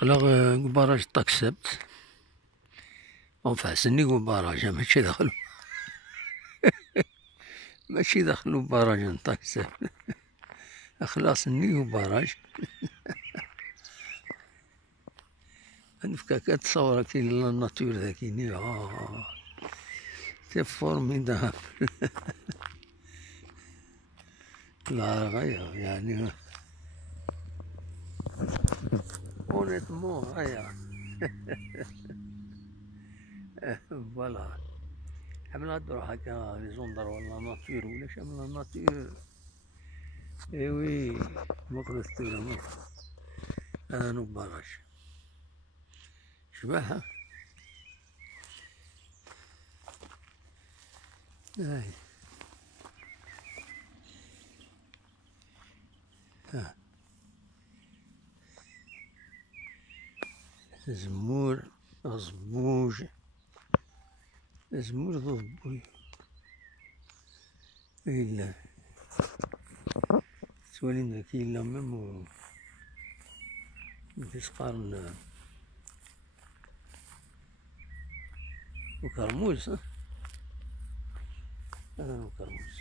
قلاغ براج طاكسبت فحسني براج ماشي دخلو ماشي دخلو براج نطاكسبت خلاص ني براج نفكا تصور كي لا ناتور ذاكي ني سي فورميدابل لا غاية يعني اونيتمون غاية فوالا حمل هاد نروح هكا لي زوندر ولا ناتور ولا شامل ناتور ايوي مقدس تورا هذا نو براج شباحة هاي ها زمور غزبوج زمور ضبوي إلا سوالين ذاكي إلا ميم تسقارن وكرموز هذا هو كرموز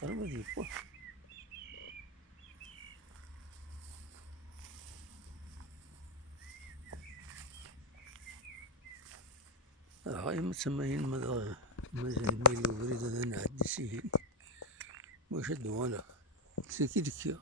كرموز يفوح هاي متسمين مازال ميلو بريد هذا نعدي سيهين واش الدوانا سيكي دكيا